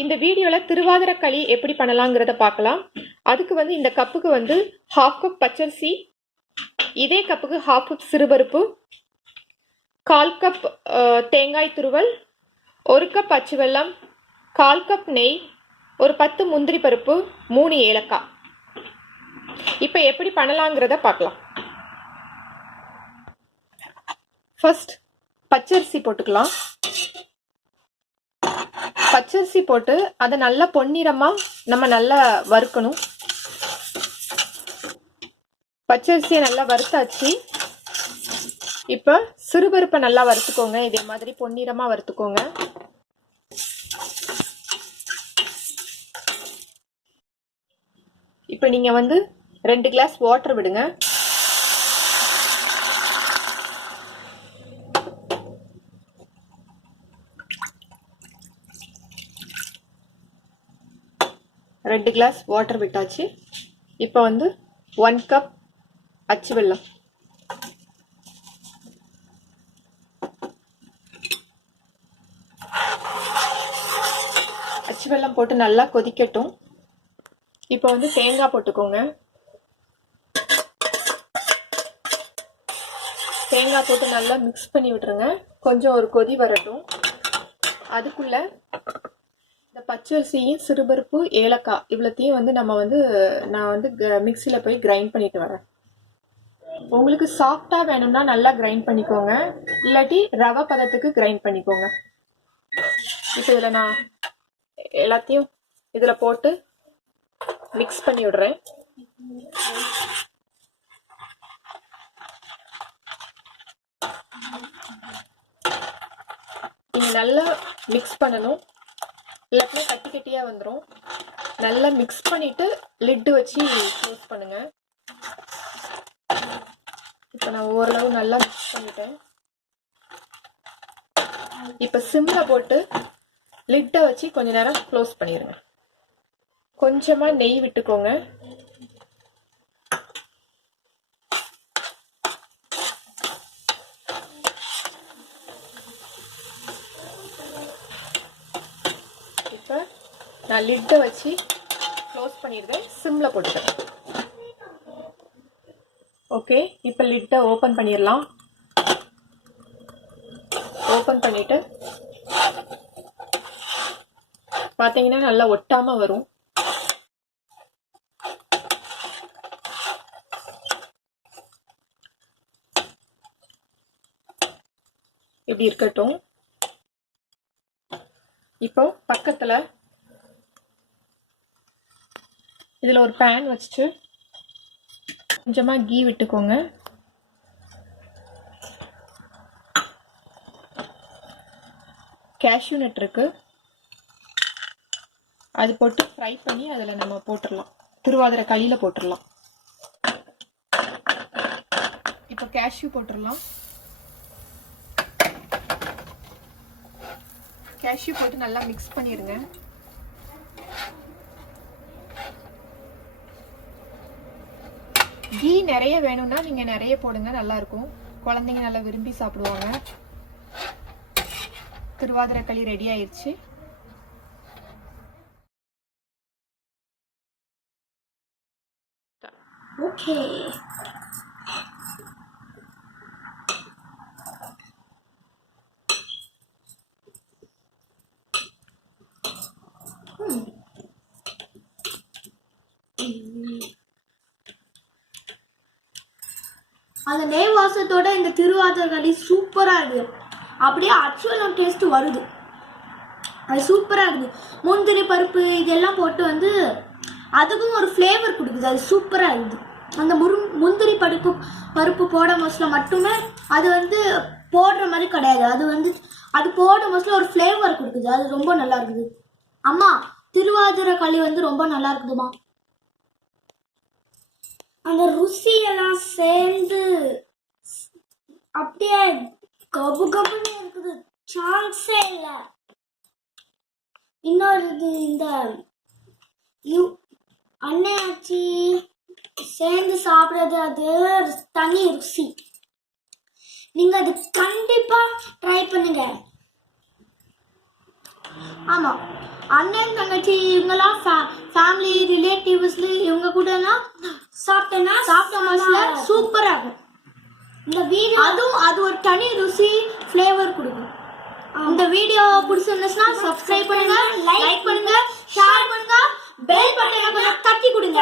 இந்த வீடியோவில் திருவாதிரை களி எப்படி பண்ணலாங்கிறத பார்க்கலாம். அதுக்கு வந்து இந்த கப்புக்கு வந்து ஹாஃப் கப் பச்சரிசி இதே கப்புக்கு ஹாஃப் கப் சிறுபருப்பு கால் கப் தேங்காய் துருவல் ஒரு கப் அச்சு வெல்லம் கால் கப் நெய் ஒரு பத்து முந்திரி பருப்பு மூணு ஏலக்காய். இப்போ எப்படி பண்ணலாங்கிறத பார்க்கலாம். ஃபர்ஸ்ட் பச்சரிசி போட்டுக்கலாம். பச்சரிசி போட்டு அதை நல்லா பொன்னிறமாக நம்ம நல்லா வறுக்கணும். பச்சரிசியை நல்லா வறுத்தாச்சு. இப்போ சிறுபருப்பை நல்லா வறுத்துக்கோங்க. இதே மாதிரி பொன்னிறமாக வறுத்துக்கோங்க. இப்போ நீங்கள் வந்து ரெண்டு கிளாஸ் வாட்டர் விடுங்க. ரெண்டு கிளாஸ் வாட்டர் விட்டாச்சு. இப்போ வந்து ஒன் கப் அச்சு வெல்லம். அச்சு வெல்லம் போட்டு நல்லா கொதிக்கட்டும். இப்போ வந்து தேங்காய் போட்டுக்கோங்க. தேங்காய் போட்டு நல்லா மிக்ஸ் பண்ணி விட்டுருங்க. கொஞ்சம் ஒரு கொதி வரட்டும். அதுக்குள்ளே பச்சரிசியும் சிறுபருப்பு ஏலக்காய் இவ்வளோத்தையும் வந்து நம்ம வந்து நான் வந்து மிக்சியில் போய் கிரைண்ட் பண்ணிட்டு வரேன். உங்களுக்கு சாஃப்டாக வேணும்னா நல்லா கிரைண்ட் பண்ணிக்கோங்க. இல்லாட்டி ரவை பதத்துக்கு கிரைண்ட் பண்ணிக்கோங்க. இப்போ இதில் நான் எல்லாத்தையும் இதில் போட்டு மிக்ஸ் பண்ணி விடுறேன். நீங்கள் நல்லா மிக்ஸ் பண்ணணும். இல்லாட்டினா கட்டி கட்டியாக வந்துடும் நல்லா மிக்ஸ் பண்ணிவிட்டு லிட்டு வச்சு க்ளோஸ் பண்ணுங்கள் இப்போ நான் ஓரளவு நல்லா மிக்ஸ் பண்ணிட்டேன். இப்போ சிம்மில் போட்டு லிட்டை வச்சு கொஞ்ச நேரம் க்ளோஸ் பண்ணிடுங்க கொஞ்சமாக நெய் விட்டுக்கோங்க இப்போ நான் லிட்டை வச்சு க்ளோஸ் பண்ணிடுவேன் சிம்மில் போட்டுக்கிறேன். ஓகே இப்போ லிட்டை ஓப்பன் பண்ணிடலாம். ஓப்பன் பண்ணிவிட்டு பார்த்தீங்கன்னா நல்லா ஒட்டாமல் வரும். இப்படி இருக்கட்டும். இப்போ பக்கத்தில் இதில் ஒரு பேன் வச்சுட்டு கொஞ்சமாக கீ விட்டுக்கோங்க. கேஷ்யூ நட் இருக்கு. அது போட்டு ஃப்ரை பண்ணி அதில் நம்ம போட்டுடலாம். திருவாதிரை களியில் போட்டுடலாம். இப்போ கேஷ்யூ போட்டுடலாம். கேஷ்யூ போட்டு நல்லா மிக்ஸ் பண்ணிடுங்க கீ நிறைய வேணும்னா நீங்கள் நிறைய போடுங்க நல்லா இருக்கும் குழந்தைங்க நல்லா விரும்பி சாப்பிடுவாங்க. திருவாதிரை களி ரெடி ஆயிடுச்சு ஓகே அந்த நெய் வாசத்தோட இந்த திருவாதிரை களி சூப்பராக இருக்குது. அப்படியே அச்சுவலம் டேஸ்ட் வருது. அது சூப்பராக இருக்குது. முந்திரி பருப்பு இதெல்லாம் போட்டு வந்து அதுக்கும் ஒரு ஃப்ளேவர் கொடுக்குது. அது சூப்பராக இருக்குது. அந்த முரு முந்திரி பருப்பு பருப்பு போட மோஸ்ட்ல மட்டுமே அது வந்து போடுற மாதிரி கிடையாது. அது வந்து அது போட மோஸ்ட்ல ஒரு ஃப்ளேவர் கொடுக்குது. அது ரொம்ப நல்லா இருக்குது. அம்மா திருவாதிரை களி வந்து ரொம்ப நல்லா இருக்குதுமா அந்த ருசியெல்லாம் சேர்ந்து அப்படியே கபு கபுன்னு இருக்குது. சான்ஸே இல்லை. இன்னொரு இது இந்த யூ அன்னையாச்சி சேர்ந்து சாப்பிட்றது அது தனி ருசி. நீங்க அது கண்டிப்பா ட்ரை பண்ணுங்க. ஆமா. அண்ணன் தங்கச்சி இவங்கெல்லாம் ஃபேமிலி ரிலேட்டிவ்ஸ்ல இவங்க கூட எல்லாம் சாப்பிட்டேன்னா சாப்பிட்ட சூப்பரா இருக்கும் இந்த வீடியோ அதுவும் அது ஒரு தனி ருசி ஃப்ளேவர் கொடுக்கும். இந்த வீடியோ பிடிச்சிருந்துச்சுன்னா சப்ஸ்கிரைப் பண்ணுங்க லைக் பண்ணுங்க ஷேர் பண்ணுங்க பெல் பட்டனை தட்டி கொடுங்க.